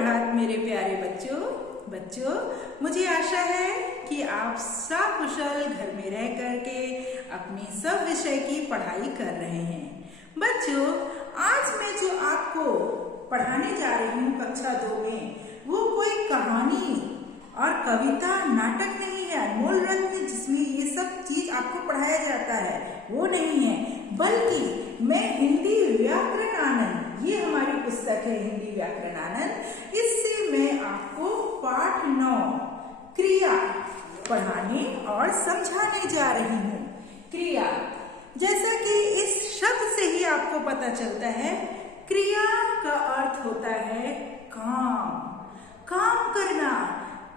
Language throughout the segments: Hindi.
सुप्रभात मेरे प्यारे बच्चों, मुझे आशा है कि आप सकुशल घर में रह करके अपनी सब विषय की पढ़ाई कर रहे हैं। बच्चों, आज मैं जो आपको पढ़ाने जा रही हूँ कक्षा 2 में, वो कोई कहानी और कविता नाटक नहीं है, मूल रत्न जिसमें ये सब चीज आपको पढ़ाया जाता है वो नहीं है, बल्कि मैं हिंदी व्याकरण आनंद, ये हमारी पुस्तक है हिंदी व्याकरण आनंद, इससे मैं आपको पाठ 9 क्रिया पढ़ाने और समझाने जा रही हूँ। क्रिया, जैसा कि इस शब्द से ही आपको पता चलता है, क्रिया का अर्थ होता है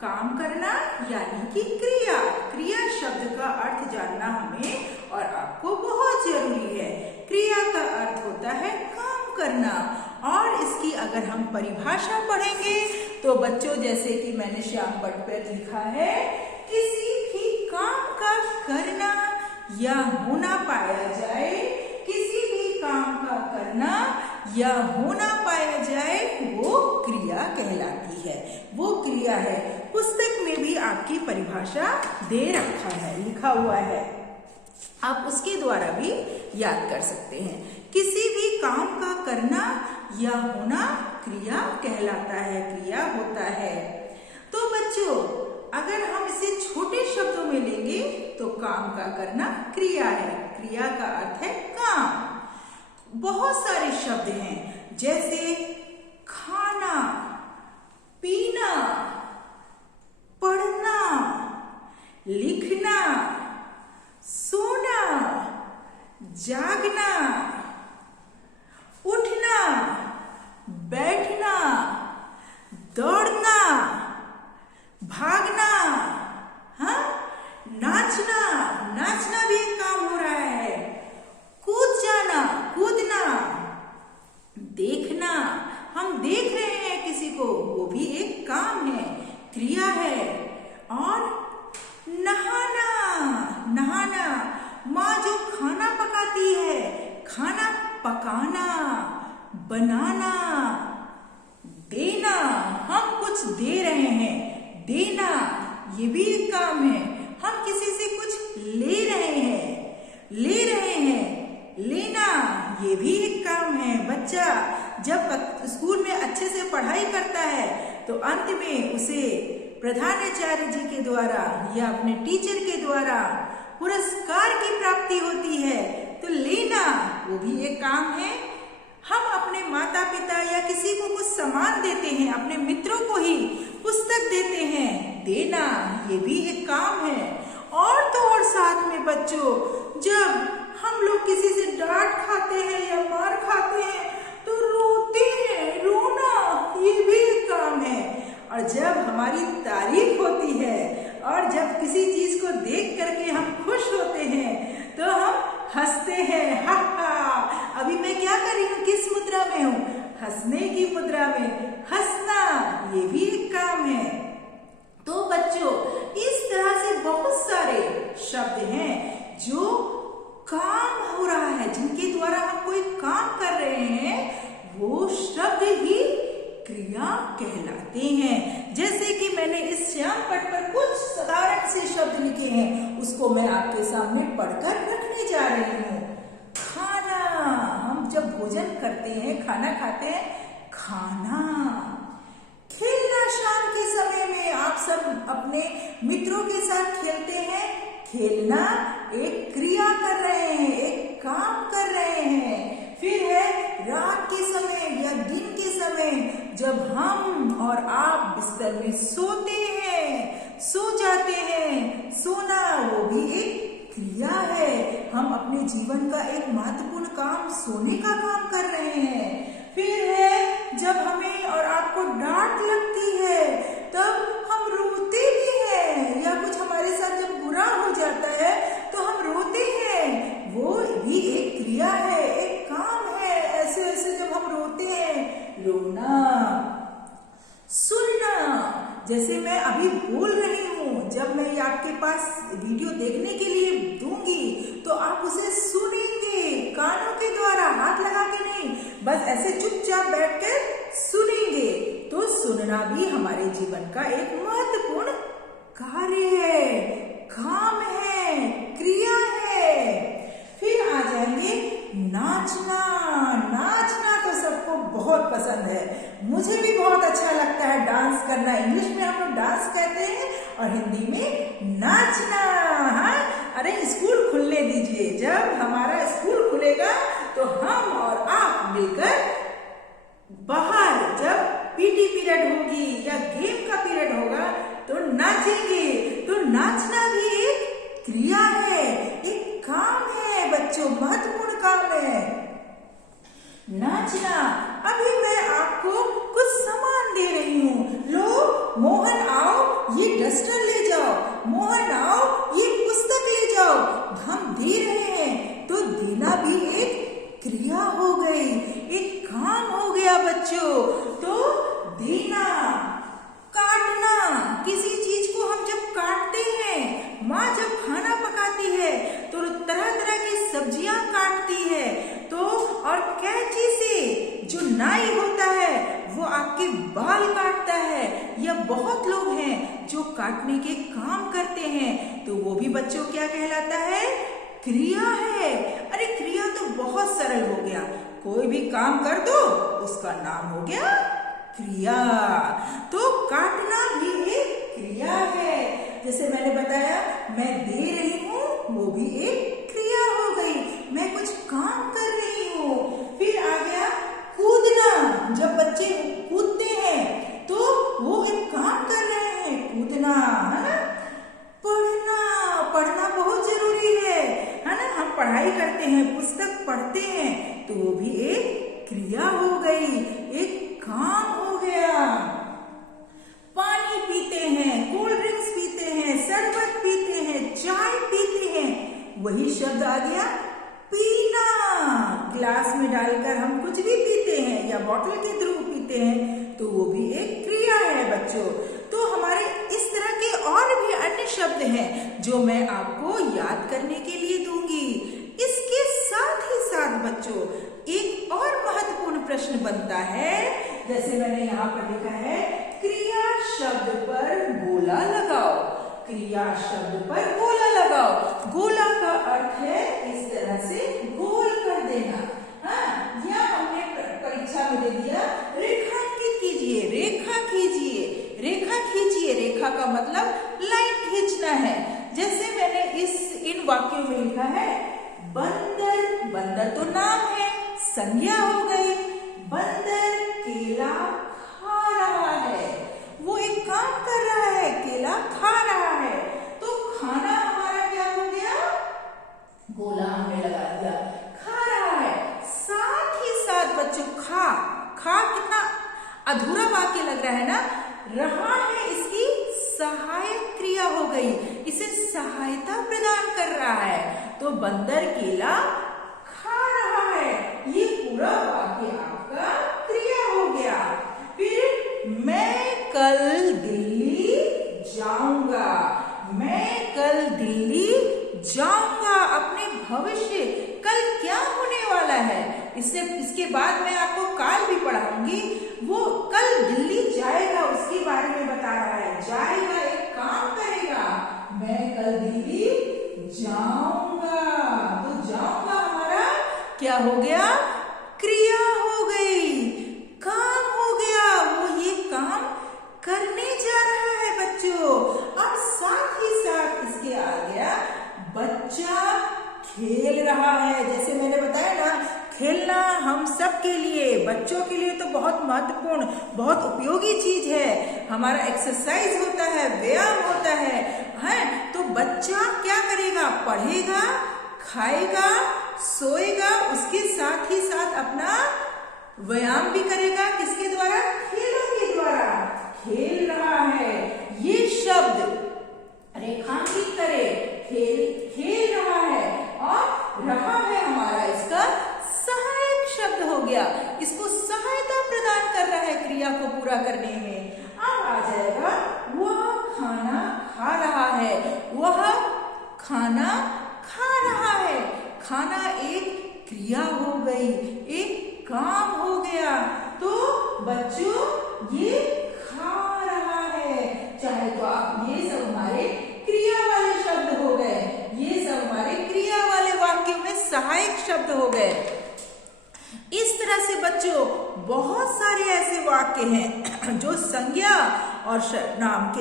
काम करना यानी कि क्रिया। क्रिया शब्द का अर्थ जानना हमें और आपको बहुत जरूरी है। क्रिया का अर्थ होता है काम करना, और इसकी अगर हम परिभाषा पढ़ेंगे तो बच्चों, जैसे कि मैंने श्याम पट पर लिखा है, किसी भी काम का करना या होना पाया जाए, किसी भी काम का करना या होना पाया जाए, वो क्रिया कहलाती है, वो क्रिया है। पुस्तक में भी आपकी परिभाषा दे रखा है, लिखा हुआ है, आप उसके द्वारा भी याद कर सकते हैं। किसी भी काम का करना या होना क्रिया कहलाता है, क्रिया होता है। तो बच्चों, अगर हम इसे छोटे शब्दों में लेंगे तो काम का करना क्रिया है, क्रिया का अर्थ है काम। बहुत सारे शब्द हैं, जैसे खाना, पीना, पढ़ना, लिखना, सोना, जागना, उठना, बैठना, दौड़ना, भागना, हाँ, नाचना भी एक काम हो रहा है, कूदना, देखना, हम देख रहे हैं किसी को, वो भी एक काम है, क्रिया है। और नहाना, माँ जो खाना पकाती है, खाना पकाना, बनाना, देना, हम कुछ दे रहे हैं, देना ये भी एक काम है। हम किसी से कुछ ले रहे हैं, लेना ये भी एक काम है। बच्चा जब स्कूल में अच्छे से पढ़ाई करता है तो अंत में उसे प्रधानाचार्य जी के द्वारा या अपने टीचर के द्वारा पुरस्कार की प्राप्ति होती है, तो लेना वो भी एक काम है। हम अपने माता पिता या किसी को कुछ सामान देते हैं, अपने मित्रों को ही पुस्तक देते हैं, देना ये भी एक काम है। और तो और साथ में बच्चों, जब हम लोग किसी से डांट खाते हैं या मार खाते हैं तो रोते हैं, रोना ये भी एक काम है। और जब हमारी तारीफ होती है और जब किसी चीज को देख करके हम खुश होते हैं तो हम हंसते हैं, हा हा। अभी मैं क्या कर रही हूँ, किस मुद्रा में हूँ, हंसने की मुद्रा में, हंसना ये भी एक काम है। तो बच्चों, इस तरह से बहुत सारे शब्द हैं जो काम हो रहा है, जिनके द्वारा हम कोई काम कर रहे हैं, वो शब्द ही क्रिया कहलाते हैं। जैसे कि मैंने इस श्याम पट पर कुछ साधारण से शब्द लिखे हैं, उसको मैं आपके सामने पढ़कर रखने जा रही हूँ। खाना, हम जब भोजन करते हैं, खाना खाते हैं, खाना। खेलना, शाम के समय में आप सब अपने मित्रों के साथ खेलते हैं, खेलना एक क्रिया कर रहे हैं, एक काम कर रहे हैं। फिर है रात के समय या दिन के समय, जब हम और आप बिस्तर में सोते हैं, सो जाते हैं, सोना वो भी एक क्रिया है। हम अपने जीवन का एक महत्वपूर्ण काम, सोने का काम कर रहे हैं। फिर है जब हमें और आपको डांट लगती है तब हम रोते भी हैं, या कुछ हमारे साथ जब बुरा हो जाता है तो हम रोते हैं, वो भी एक क्रिया है, एक काम है। ऐसे जब हम रोते हैं, रोना। सुनना, जैसे मैं अभी बोल रही हूँ, जब मैं ये आपके पास वीडियो देखने के लिए दूंगी तो आप उसे सुनेंगे, कानों के द्वारा, हाथ लगा के नहीं, बस ऐसे चुपचाप बैठकर सुनेंगे, तो सुन सोचना भी हमारे जीवन का एक महत्वपूर्ण कार्य है, काम है, क्रिया है। फिर आ जाएंगे नाचना। नाचना तो सबको बहुत पसंद है, मुझे भी बहुत अच्छा लगता है डांस करना। इंग्लिश में हम लोग डांस कहते हैं और हिंदी में नाचना। हाँ, अरे स्कूल खुलने दीजिए, जब हमारा स्कूल खुलेगा तो हम और आप मिलकर बाहर जब पीटी पीरियड होगी या गेम का पीरियड होगा तो नाचेंगे। तो नाचना भी एक क्रिया है, एक काम है बच्चों, महत्वपूर्ण काम है नाचना। अभी मैं आपको कुछ सामान दे रही हूँ, लो मोहन आओ ये डस्टर ले जाओ, मोहन आओ ये पुस्तक ले जाओ। हम दे रहे हैं तो देना भी एक क्रिया हो गई, एक काम हो गया बच्चों। तो देना, काटना, किसी चीज को हम जब काटते हैं, माँ जब खाना पकाती है तो तरह तरह की सब्जियां काटती है, तो और कैंची से जो नाई होता है वो आपके बाल काटता है। या बहुत लोग हैं जो काटने के काम करते हैं, तो वो भी बच्चों क्या कहलाता है? क्रिया है। अरे क्रिया तो बहुत सरल हो गया, कोई भी काम कर दो उसका नाम हो गया क्रिया। तो काटना भी एक क्रिया है। जैसे मैंने बताया मैं दे रही हूँ, वो भी एक क्रिया हो गई, मैं कुछ काम कर रही हूँ। फिर आ गया कूदना। जब बच्चे कूदते हैं तो वो एक काम कर रहे हैं, कूदना, है ना। पढ़ना, पढ़ना बहुत जरूरी है ना। हम पढ़ाई करते हैं, पुस्तक पढ़ते हैं, तो वो भी एक क्रिया हो गई, एक काम हो गया। पानी पीते हैं, कोल्ड ड्रिंक्स पीते हैं, शरबत पीते हैं, चाय पीते हैं, वही शब्द आ गया पीना। ग्लास में डालकर हम कुछ भी पीते हैं या बॉटल के थ्रू पीते हैं, तो वो भी एक क्रिया है बच्चों। तो हमारे इस तरह के और भी अन्य शब्द हैं जो मैं आपको याद करने के लिए दूंगी। इसके साथ ही साथ बच्चों एक और महत्वपूर्ण प्रश्न बनता है, जैसे मैंने यहाँ पर लिखा है क्रिया शब्द पर गोला लगाओ। क्रिया शब्द पर गोला लगाओ। गोला का अर्थ है इस तरह से गोल कर देना। हाँ, या हमने परीक्षा में दे दिया रेखांकित कीजिए, रेखा खींचिए, रेखा खींचिए। रेखा का मतलब लाइन खींचना है। जैसे मैंने इन वाक्यों में लिखा है बंदर, बंदर तो नाम है, संज्ञा हो गई। बंदर केला खा रहा है, वो एक काम कर रहा है, केला खा रहा है। तो खाना हमारा क्या हो गया? गोला हमने लगा दिया, खा रहा है। साथ ही साथ बच्चों खा, खा कितना अधूरा वाक्य लग रहा है ना। रहा है इसकी सहायक क्रिया हो गई, इसे सहायता प्रदान कर रहा है। तो बंदर केला खा रहा है, ये पूरा वाक्य आपका क्रिया हो गया। फिर मैं कल दिल्ली जाऊंगा, मैं कल दिल्ली जाऊंगा। अपने भविष्य कल क्या होने वाला है, इसके बाद मैं आपको काल भी पढ़ाऊंगी। वो कल दिल्ली जाएगा, उसके बारे में बता रहा है। जाएगा एक काम करेगा, मैं कल दिल्ली जाऊंगा। तो जाऊंगा हमारा क्या हो गया? क्रिया हो गई, काम हो गया। वो ये काम करने जा रहा है बच्चों। अब साथ ही साथ इसके आ गया बच्चा खेल रहा है। जैसे मैंने बताया ना, खेलना हम सब के लिए, बच्चों के लिए तो बहुत महत्वपूर्ण, बहुत उपयोगी चीज है। हमारा एक्सरसाइज होता है, व्यायाम होता है। तो बच्चा क्या करेगा? पढ़ेगा, खाएगा, सोएगा, उसके साथ ही साथ अपना व्यायाम भी करेगा। किसके द्वारा? खेलों के द्वारा। खेल रहा है, ये शब्द रेखांकित करे। खेल रहा है, और रहा है हमारा इसका सहायक शब्द हो गया। इसको सहायता प्रदान कर रहा है क्रिया को पूरा करने में। अब आ जाएगा वह खाना खा रहा है, वह खाना खा रहा है। खाना एक क्रिया हो गई, एक काम हो गया। तो बच्चों ये खा चाहे तो आप ये सब हमारे क्रिया वाले शब्द हो गए, ये सब हमारे क्रिया वाले वाक्यों में सहायक शब्द हो गए। इस तरह से बच्चों बहुत सारे ऐसे वाक्य हैं जो संज्ञा और नाम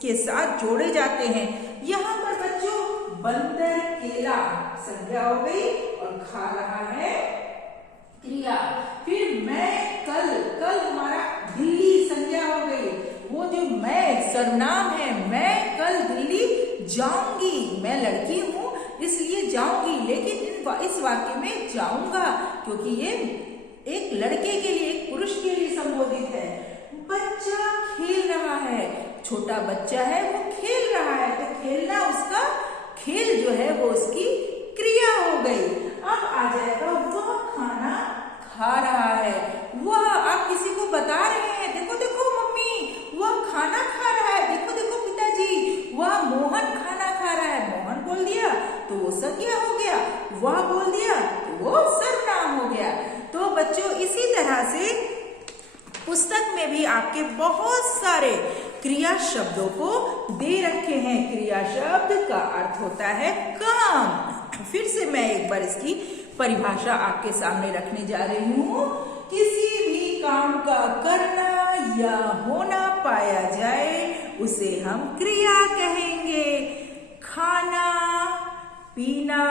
के साथ जोड़े जाते हैं। यहाँ पर बच्चों बंदर केला संज्ञा हो गई और खा रहा है क्रिया। फिर मैं कल हमारा दिल्ली संज्ञा हो गई, वो जो मैं सर्वनाम है, मैं कल दिल्ली जाऊंगी, मैं लड़की हूं इसलिए जाऊंगी, लेकिन इस वाक्य में जाऊंगा क्योंकि ये एक लड़के के लिए, एक पुरुष के लिए संबोधित है। बच्चा खेल रहा है, छोटा बच्चा है वो खेल रहा है, तो खेलना उसका खेल जो है वो उसकी क्रिया हो गई। अब आ जाएगा वह खाना खा रहा है, वह आप किसी को बता रहे हैं, देखो देखो मम्मी वह खाना खा रहा है, देखो देखो पिताजी वह मोहन खाना खा रहा है। मोहन बोल दिया तो वो संज्ञा हो गया, वह बोल दिया तो वो सर्वनाम हो गया। तो बच्चों इसी तरह से पुस्तक में भी आपके बहुत सारे क्रिया शब्दों को दे रखे हैं। क्रिया शब्द का अर्थ होता है काम। फिर से मैं एक बार इसकी परिभाषा आपके सामने रखने जा रही हूँ। किसी भी काम का करना या होना पाया जाए उसे हम क्रिया कहेंगे। खाना, पीना,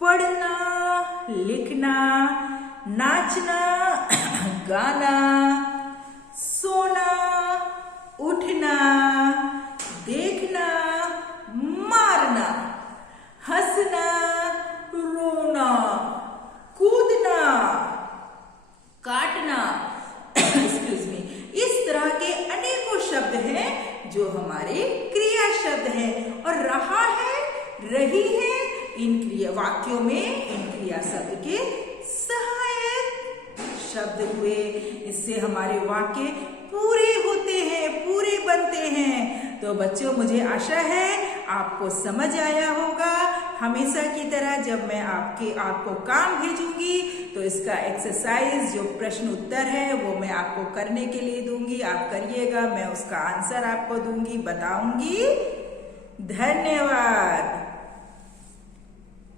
पढ़ना, लिखना, नाचना, गाना, सोना, उठना, देखना, मारना, हंसना, रोना, कूदना, काटना, एक्सक्यूज मी, इस तरह के अनेकों शब्द हैं जो हमारे क्रिया शब्द हैं और रहा है, रही है, इन क्रिया वाक्यों में इन क्रिया शब्द के सहायक शब्द हुए। इससे हमारे वाक्य पूरे होते हैं, पूरे बनते हैं। तो बच्चों मुझे आशा है आपको समझ आया होगा। हमेशा की तरह जब मैं आपको काम भेजूंगी तो इसका एक्सरसाइज जो प्रश्न उत्तर है वो मैं आपको करने के लिए दूंगी, आप करिएगा, मैं उसका आंसर आपको दूंगी, बताऊंगी। धन्यवाद।